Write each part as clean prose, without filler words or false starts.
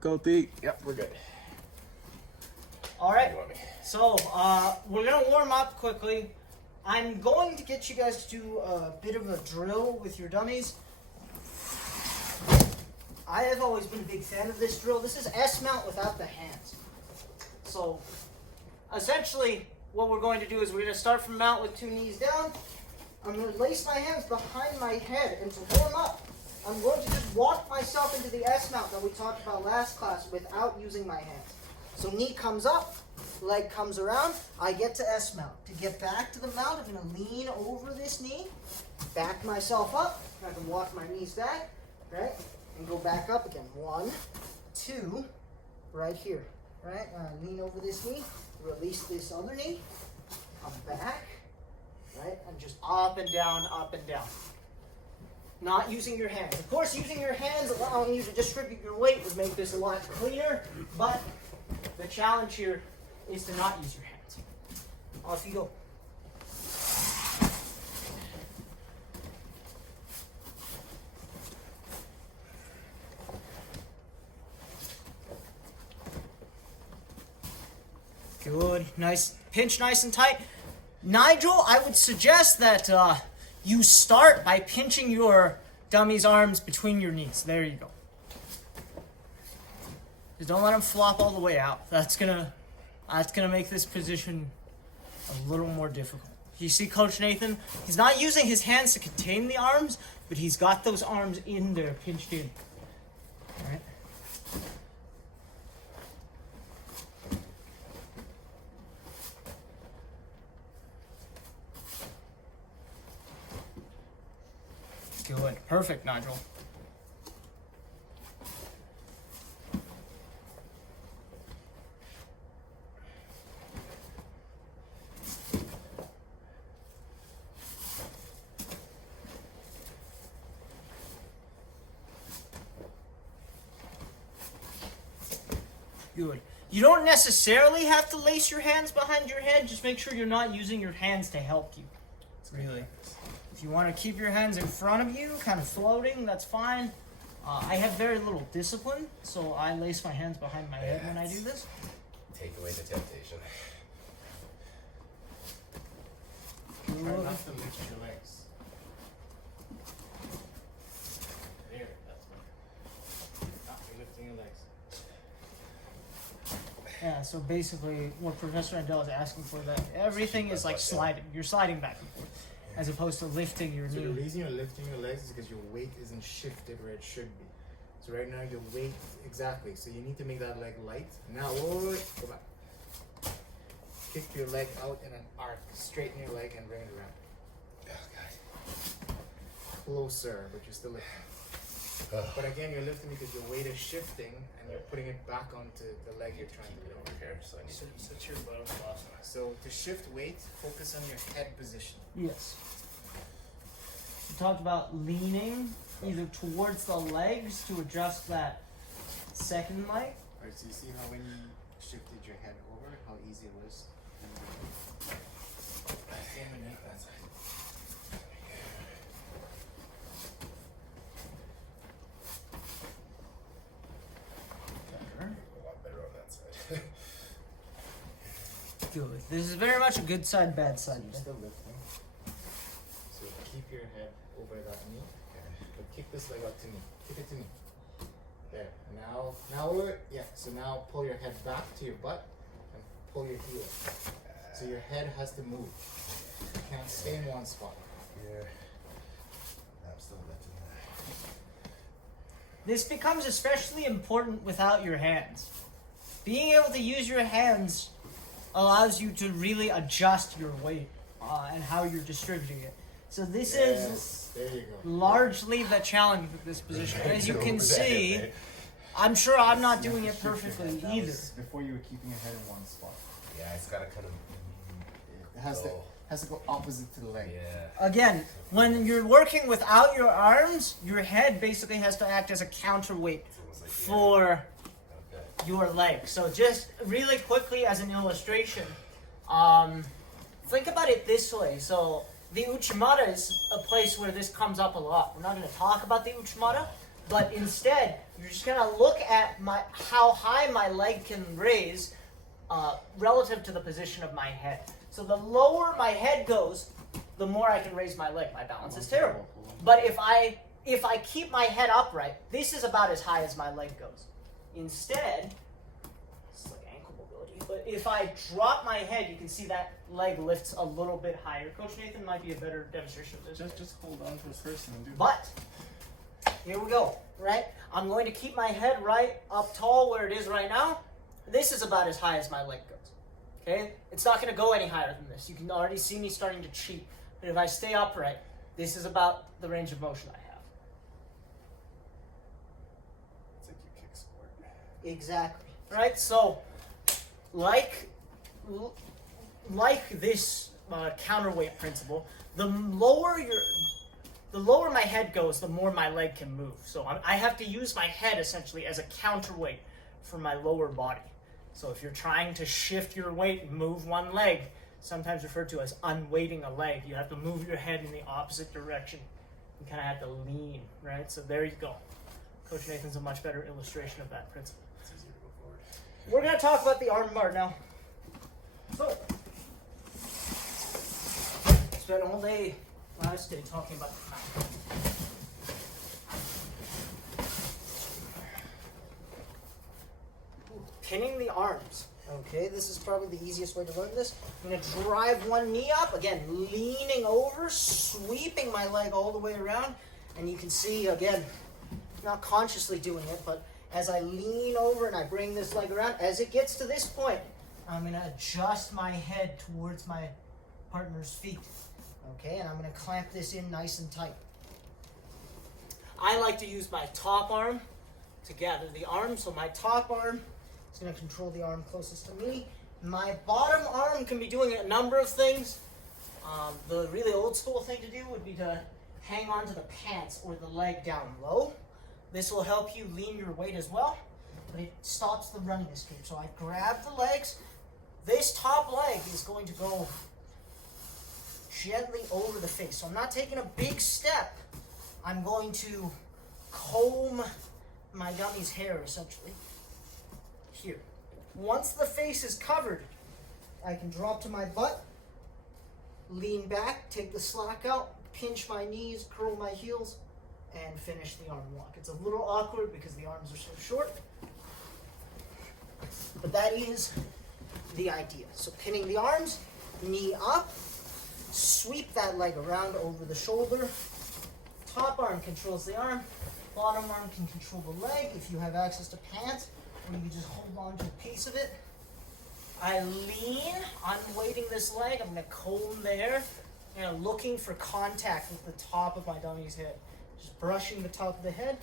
difficulty. Yep, we're good. All right, so we're gonna warm up quickly. I'm going to get you guys to do a bit of a drill with your dummies. I have always been a big fan of this drill. This is S-mount without the hands. So essentially what we're going to do is we're going to start from mount with 2 knees down. I'm going to lace my hands behind my head, and to warm up, I'm going to just walk myself into the S-mount that we talked about last class without using my hands. So knee comes up, leg comes around, I get to S-mount. To get back to the mount, I'm going to lean over this knee, back myself up, I can walk my knees back, right, and go back up again. 1, 2, right here, right, lean over this knee, release this other knee, come back, right, and just up and down, up and down. Not using your hands. Of course, using your hands, allowing you to distribute your weight would make this a lot cleaner, but the challenge here is to not use your hands. Off you go. Good. Nice. Pinch nice and tight. Nigel, I would suggest that you start by pinching your dummy's arms between your knees. There you go. Just don't let them flop all the way out. That's gonna make this position a little more difficult. You see Coach Nathan? He's not using his hands to contain the arms, but he's got those arms in there, pinched in. All right. Good. Perfect, Nigel. Good. You don't necessarily have to lace your hands behind your head. Just make sure you're not using your hands to help you. Really. If you want to keep your hands in front of you, kind of floating, that's fine. I have very little discipline, so I lace my hands behind my head when I do this. Take away the temptation. Try not to lift your legs. There, that's better. Not lifting your legs. Yeah, so basically what Professor Andel is asking for, that everything is like sliding. You're sliding back and forth, as opposed to lifting your So knee. the reason you're lifting your legs is because your weight isn't shifted where it should be. So right now your weight, exactly. So you need to make that leg light. Now, wait, go back. Kick your leg out in an arc. Straighten your leg and bring it around. Oh, God. Closer, but you're still lifting. But again, you're lifting because your weight is shifting and you're putting it back onto the leg you're trying to Keep it lift. over here, so I need to Sit your butt up fast. So to shift weight, focus on your head position. Yes. We talked about leaning either towards the legs to adjust that second leg. Alright, so you see how when you shifted your head over, how easy it was? Same underneath that side. a lot better on that side. Good. This is very much a good side, bad side. You're still lifting. So keep your head over that knee, but kick this leg up to me. Kick it to me. There. Now we're, yeah. So now pull your head back to your butt and pull your heel. So your head has to move. You can't stay in one spot. Yeah. I'm still lifting that. This becomes especially important without your hands. Being able to use your hands allows you to really adjust your weight and how you're distributing it. So this is There you go. largely the challenge with this position. And as you can see, I'm sure I'm not doing it perfectly either. Before you were keeping your head in one spot. Yeah, it's gotta kind of. It has to go opposite to the leg. Yeah. Again, when you're working without your arms, your head basically has to act as a counterweight for your leg. So just really quickly as an illustration, think about it this way. So the Uchimata is a place where this comes up a lot. We're not going to talk about the Uchimata, but instead you're just gonna look at how high my leg can raise relative to the position of my head. So the lower my head goes, the more I can raise my leg. My balance is terrible. But if I keep my head upright, this is about as high as my leg goes. Instead, it's like ankle mobility, but if I drop my head, you can see that leg lifts a little bit higher. Coach Nathan might be a better demonstration of this. Just hold on to his first and do. But here we go, right? I'm going to keep my head right up tall where it is right now. This is about as high as my leg goes. Okay? It's not going to go any higher than this. You can already see me starting to cheat. But if I stay upright, this is about the range of motion I have. It's like you kick sport. Exactly. Right? So, like this counterweight principle, the lower my head goes, the more my leg can move. So I have to use my head essentially as a counterweight for my lower body. So if you're trying to shift your weight and move one leg, sometimes referred to as unweighting a leg, you have to move your head in the opposite direction. You kind of have to lean, right? So there you go. Coach Nathan's a much better illustration of that principle. It's easier to go forward. We're going to talk about the arm bar now. So, spent all day last day talking about the mount. Pinning the arms. Okay, this is probably the easiest way to learn this. I'm going to drive one knee up, again, leaning over, sweeping my leg all the way around. And you can see, again, not consciously doing it, but as I lean over and I bring this leg around, as it gets to this point, I'm going to adjust my head towards my partner's feet. Okay, and I'm going to clamp this in nice and tight. I like to use my top arm to gather the arm, so my top arm is going to control the arm closest to me. My bottom arm can be doing a number of things. The really old school thing to do would be to hang on to the pants or the leg down low. This will help you lean your weight as well, but it stops the running escape. So I grab the legs. This top leg is going to go gently over the face. So I'm not taking a big step. I'm going to comb my dummy's hair, essentially, here. Once the face is covered, I can drop to my butt, lean back, take the slack out, pinch my knees, curl my heels, and finish the arm lock. It's a little awkward because the arms are so short, but that is the idea. So pinning the arms, knee up, sweep that leg around over the shoulder. Top arm controls the arm, bottom arm can control the leg if you have access to pants, or you can just hold on to the piece of it. I lean, unweighting this leg, I'm going to comb the hair, and I'm looking for contact with the top of my dummy's head. Just brushing the top of the head,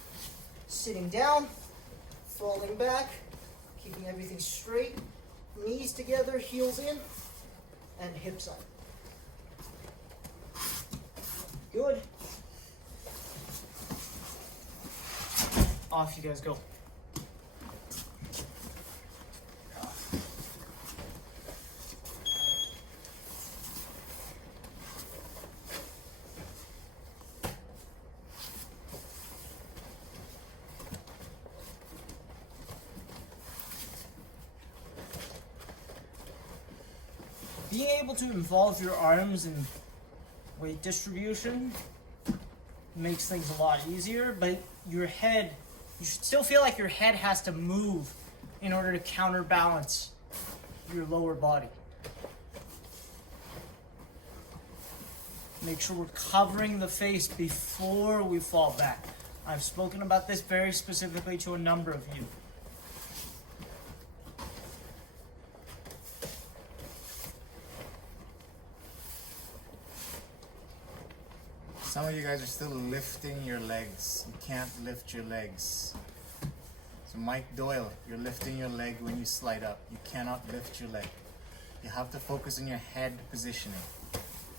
sitting down, falling back, keeping everything straight, knees together, heels in, and hips up. Good. Off you guys go. Being able to involve your arms in weight distribution makes things a lot easier, but your head, you should still feel like your head has to move in order to counterbalance your lower body. Make sure we're covering the face before we fall back. I've spoken about this very specifically to a number of you. Some of you guys are still lifting your legs. You can't lift your legs. So Mike Doyle, you're lifting your leg when you slide up. You cannot lift your leg. You have to focus on your head positioning.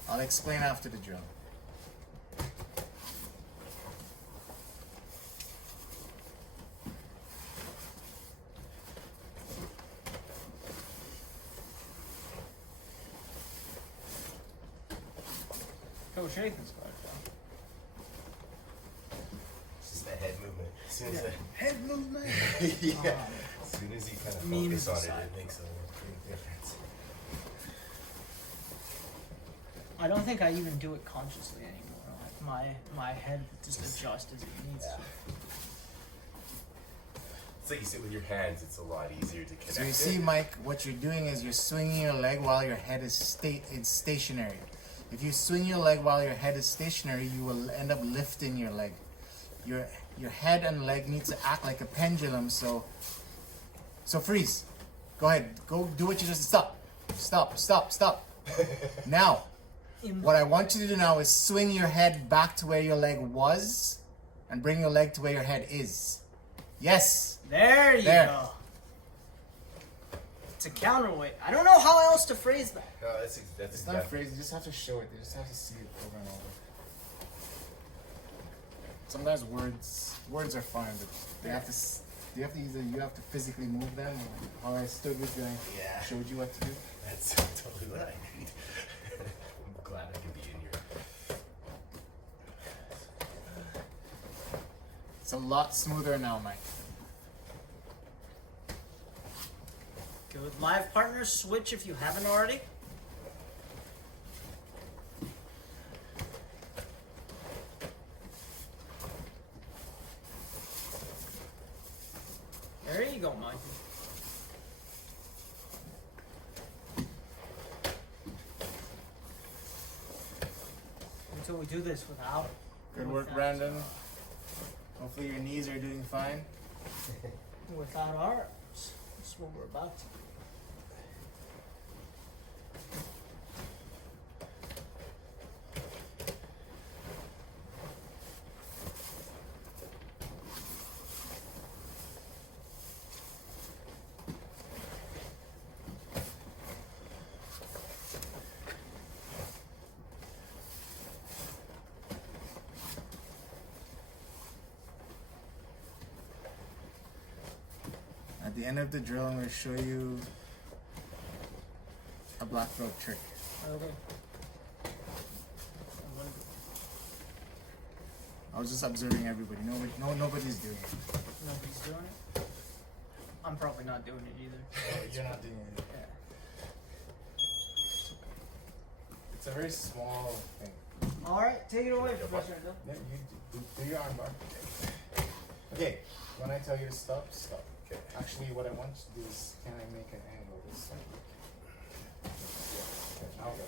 I'll explain after the drill. Coach Nathan's got it. It's just the head movement. soon as Head movement. yeah. As soon as you kind of Memes focus on aside. it, it makes a big difference. I don't think I even do it consciously anymore. Like my head just adjusts as it needs to. It's like you sit with your hands, it's a lot easier to connect. So you it. see, Mike, what you're doing is you're swinging your leg while your head is stationary. If you swing your leg while your head is stationary, you will end up lifting your leg. Your head and leg need to act like a pendulum. So freeze. Go ahead. Go do what you just stop. Stop. Now, what I want you to do now is swing your head back to where your leg was, and bring your leg to where your head is. Yes. There you go. It's a counterweight. I don't know how else to phrase that. No, that's It's not phrase. You just have to show it. You just have to see it over and over. Sometimes words are fine, but they have to. You have to either you have to physically move them, or how I stood with you and Yeah. showed you what to do. That's totally what I need. I'm glad I can be in here. It's a lot smoother now, Mike. Good. Live partners, switch if you haven't already. There you go, Mike. Until we do this without. Good work, Brandon. Hopefully your knees are doing fine. Without arms. That's what we're about to do. At the end of the drill, I'm going to show you a black belt trick. Okay. I was just observing everybody. Nobody's doing it. Nobody's doing it. I'm probably not doing it either. You're not doing it. Yeah. It's a very small thing. All right, take it away, Professor. Yeah, you do your arm bar. Okay, when I tell you to stop, stop. Okay. Actually, what I want to do is, can I make an angle this way? Yeah, now go.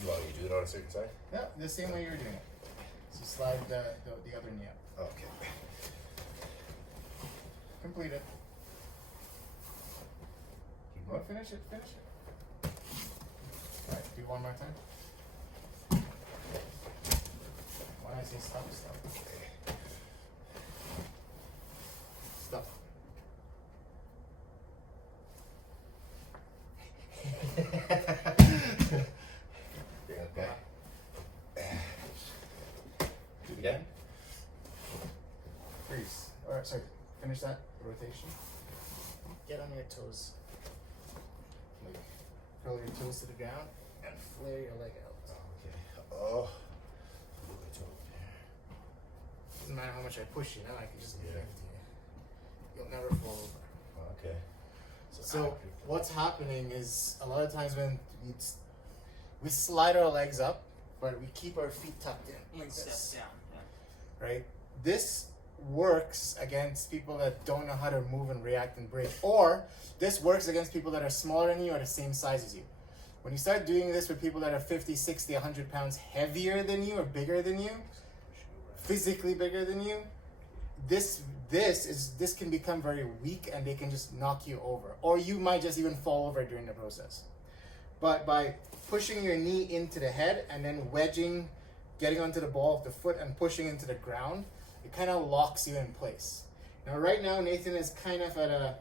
You want me to do it on a certain side? Yeah, the same way you're doing it. So slide the other knee up. Okay. Complete it. Well, finish it. Alright, do one more time. When I say stop, stop. Stop. Okay. Do it again? Freeze. Alright, sorry. Finish that rotation. Get on your toes. Like, curl your toes to the ground and flare your leg out. Okay. Oh. Doesn't matter how much I push you, now I can just give it to you. You'll never fall over. Okay. So what's happening is a lot of times when we slide our legs up, but we keep our feet tucked in like Step this, down. Yeah. right? This works against people that don't know how to move and react and break, or this works against people that are smaller than you or the same size as you. When you start doing this with people that are 50, 60, 100 pounds heavier than you or bigger than you, physically bigger than you, this can become very weak and they can just knock you over, or you might just even fall over during the process. But by pushing your knee into the head and then wedging, getting onto the ball of the foot and pushing into the ground, it kind of locks you in place. Now right now Nathan is kind of at a,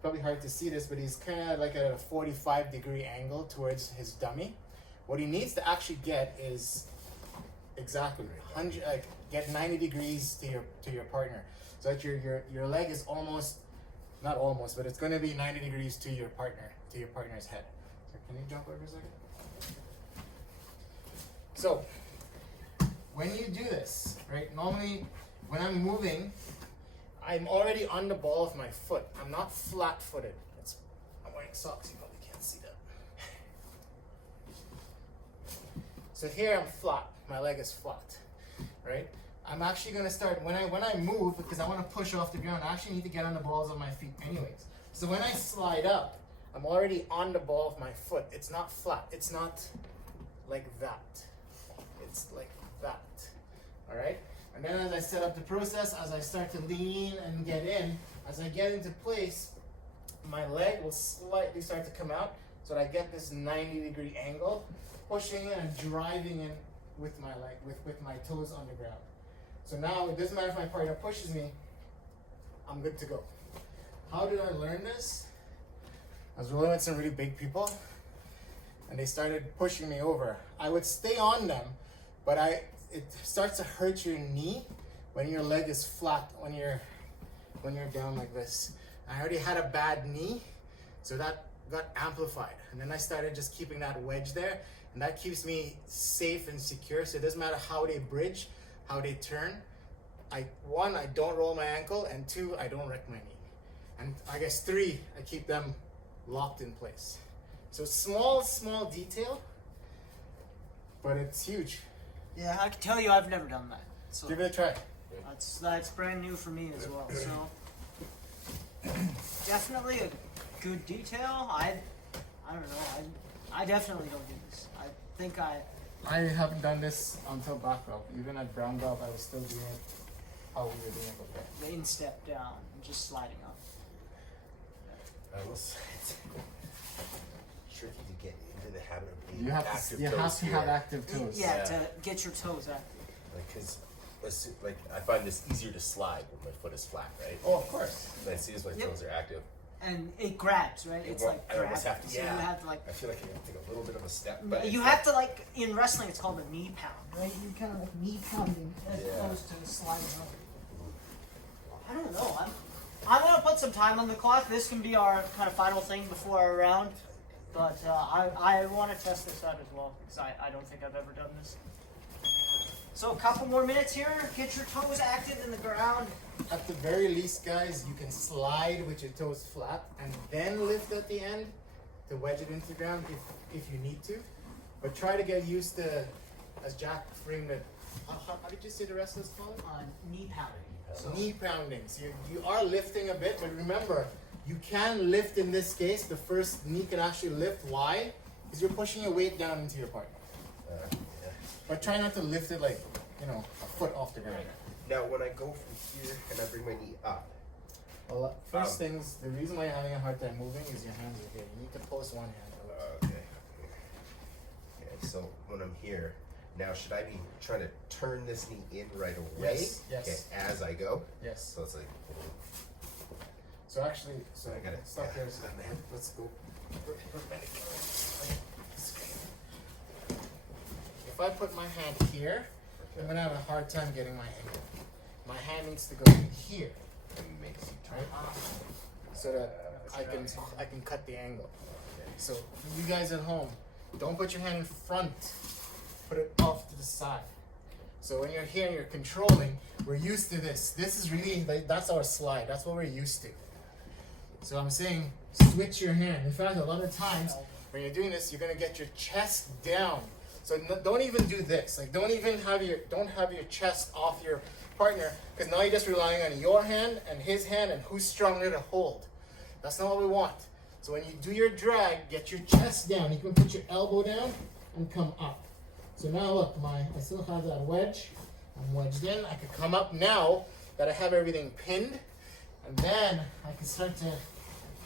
probably hard to see this, but he's kind of like at a 45-degree angle towards his dummy. What he needs to actually get is exactly 100, like get 90 degrees to your partner, so that your leg is almost, not almost, but it's going to be 90 degrees to your partner's head. So can you jump over a second? So when you do this, right, normally when I'm moving, I'm already on the ball of my foot. I'm not flat-footed. I'm wearing socks, you probably can't see that. So here I'm flat. My leg is flat, right? I'm actually gonna start, when I move, because I wanna push off the ground, I actually need to get on the balls of my feet anyways. So when I slide up, I'm already on the ball of my foot. It's not flat. It's not like that. It's like that, all right? And then as I set up the process, as I start to lean and get in, as I get into place, my leg will slightly start to come out so that I get this 90-degree angle, pushing in and driving in with my leg, with my toes on the ground. So now it doesn't matter if my partner pushes me, I'm good to go. How did I learn this? I was rolling with some really big people and they started pushing me over. I would stay on them, but it starts to hurt your knee when your leg is flat, when you're down like this. I already had a bad knee, so that got amplified. And then I started just keeping that wedge there, and that keeps me safe and secure. So it doesn't matter how they bridge, how they turn. One, I don't roll my ankle, and two, I don't wreck my knee. And I guess three, I keep them locked in place. So small detail, but it's huge. Yeah, I can tell you I've never done that. So Give it a try. that's brand new for me as well. So definitely a good detail. I don't know. I definitely don't do this. I think I haven't done this until black belt. Even at brown belt, I was still doing it how we were doing it before. the instep down and just sliding up. I will say it's tricky to get into the habit of being You have active to toes here. have active toes. Yeah, to get your toes active. Because I find this easier to slide when my foot is flat, right? Oh, of course. And as soon as my Yep. toes are active, And it grabs, right? It's like I almost grab. have to. So Yeah. you have to like. I feel like I have to take a little bit of a step, but You it's have to like in wrestling. It's called a knee pound, right? You kind of like knee pounding as Yeah. opposed to sliding up. I don't know. I'm gonna put some time on the clock. This can be our kind of final thing before our round, but I want to test this out as well because I don't think I've ever done this. So a couple more minutes here. Get your toes active in the ground. At the very least, guys, you can slide with your toes flat and then lift at the end to wedge it into the ground if you need to. But try to get used to, as Jack framed it, how did you say the wrestlers call it? Knee pounding. So Knee pounding. So you are lifting a bit, but remember, you can lift in this case. The first knee can actually lift. Why? Because you're pushing your weight down into your partner. yeah. But try not to lift it like, a foot off the ground. Now, when I go from here and I bring my knee up, Well, first things, the reason why you're having a hard time moving is your hands are here. You need to post one hand out. okay. So when I'm here, now should I be trying to turn this knee in right away? Yes, yes. Okay, as I go. Yes. So it's like. So actually, I gotta stop there. yeah. Let's go. If I put my hand here, I'm gonna have a hard time getting my ankle. My hand needs to go here, And makes you turn. right? So that I can cut the angle. So you guys at home, don't put your hand in front. Put it off to the side. So when you're here and you're controlling, we're used to this. This is really that's our slide. That's what we're used to. So I'm saying switch your hand. In fact, a lot of times when you're doing this, you're gonna get your chest down. So don't even do this. Like don't have your chest off your partner, because now you're just relying on your hand and his hand and who's stronger to hold. That's not what we want. So when you do your drag, get your chest down. You can put your elbow down and come up. So now look, I still have that wedge. I'm wedged in. I can come up now that I have everything pinned, and then I can start to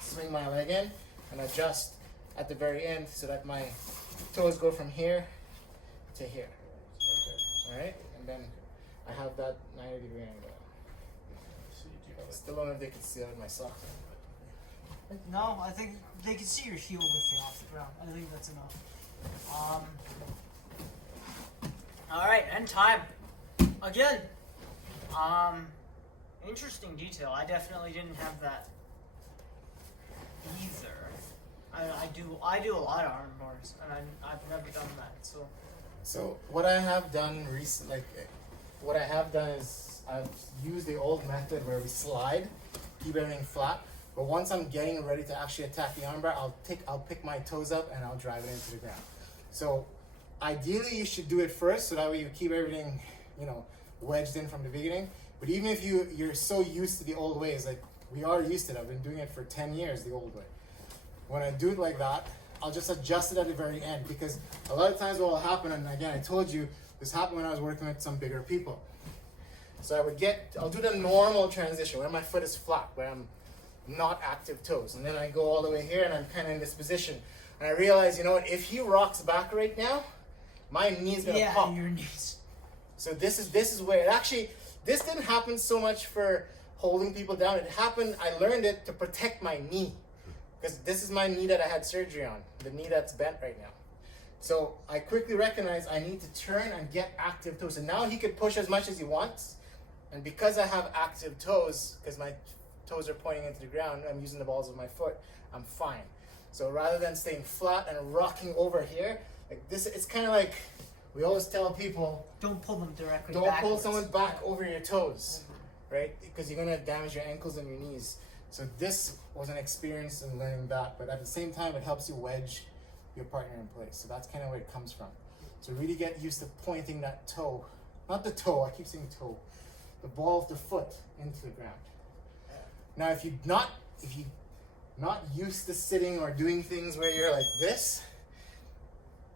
swing my leg in and adjust at the very end so that my toes go from here to here. All right, and then I have that 90-degree angle. Still don't know if they can see that in my socks. no, I think they can see your heel lifting off the ground. I think that's enough. All right, end time. Again, interesting detail. I definitely didn't have that either. I do a lot of arm bars, and I've never done that. So So what I have done recently, what I have done is I've used the old method where we slide, keep everything flat. But once I'm getting ready to actually attack the armbar, I'll pick my toes up and I'll drive it into the ground. So ideally you should do it first, so that way you keep everything, you know, wedged in from the beginning. But even if you're so used to the old ways, like we are used to it, I've been doing it for 10 years the old way. When I do it like that, I'll just adjust it at the very end, because a lot of times what will happen, and again, I told you, this happened when I was working with some bigger people. So I'll do the normal transition where my foot is flat, where I'm not active toes. And then I go all the way here and I'm kind of in this position. And I realize, you know what, if he rocks back right now, my knee's gonna pop. Your knees. So this is where it actually, this didn't happen so much for holding people down. It happened, I learned it to protect my knee. Because this is my knee that I had surgery on, the knee that's bent right now. So I quickly recognized I need to turn and get active toes. And now he could push as much as he wants. And because I have active toes, because my toes are pointing into the ground, I'm using the balls of my foot, I'm fine. So rather than staying flat and rocking over here, like this, it's kind of like, we always tell people, Don't pull them directly don't backwards. pull someone back over your toes, right? Because you're gonna damage your ankles and your knees. So this was an experience in learning that, but at the same time, it helps you wedge your partner in place. So that's kind of where it comes from. So really get used to pointing that toe, not the toe, I keep saying toe, the ball of the foot into the ground. Now, if you're not used to sitting or doing things where you're like this,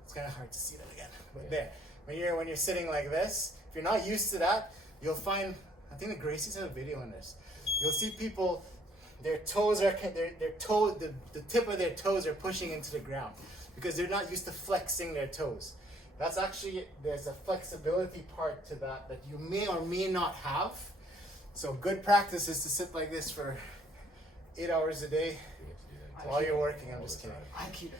it's kind of hard to see that again. But there, when you're sitting like this, if you're not used to that, you'll find, I think the Gracies have a video on this. You'll see people, their toes are, the tip of their toes are pushing into the ground because they're not used to flexing their toes. That's actually, there's a flexibility part to that you may or may not have. So good practice is to sit like this for 8 hours a day while you're working. I'm just kidding. I keep it.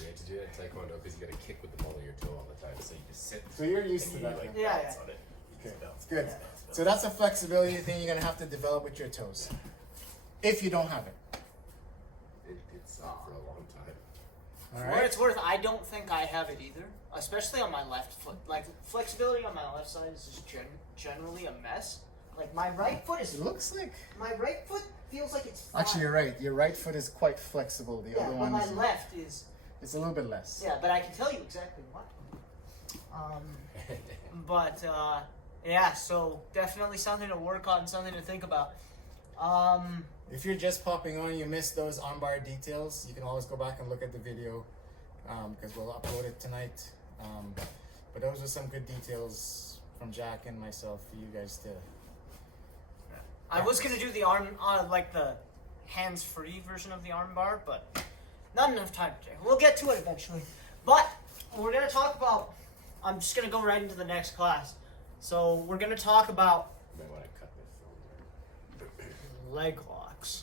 You have to do it in Taekwondo because you got to kick with the ball of your toe all the time. So you just sit. So you're used to and that. you like Yeah, balance yeah. on it. Okay, Bounce, good. bounce, bounce, So that's a flexibility thing you're gonna have to develop with your toes, if you don't have it. It's for a long time. All For what right. it's worth, I don't think I have it either. Especially on my left foot. Like, flexibility on my left side is just generally a mess. Like, my right foot is... It looks like. My right foot feels like it's fine. Actually, you're right. Your right foot is quite flexible. The Yeah, other but one my is. left is... It's a little bit less. Yeah, but I can tell you exactly why. But, yeah, so definitely something to work on, something to think about. If you're just popping on, you missed those armbar details, you can always go back and look at the video because we'll upload it tonight. But those are some good details from Jack and myself for you guys to. I was going to do the arm, like the hands-free version of the arm bar, but not enough time today. We'll get to it eventually. But we're going to talk about, I'm just going to go right into the next class. So we're going to talk about You might want to cut my phone there. leg locks.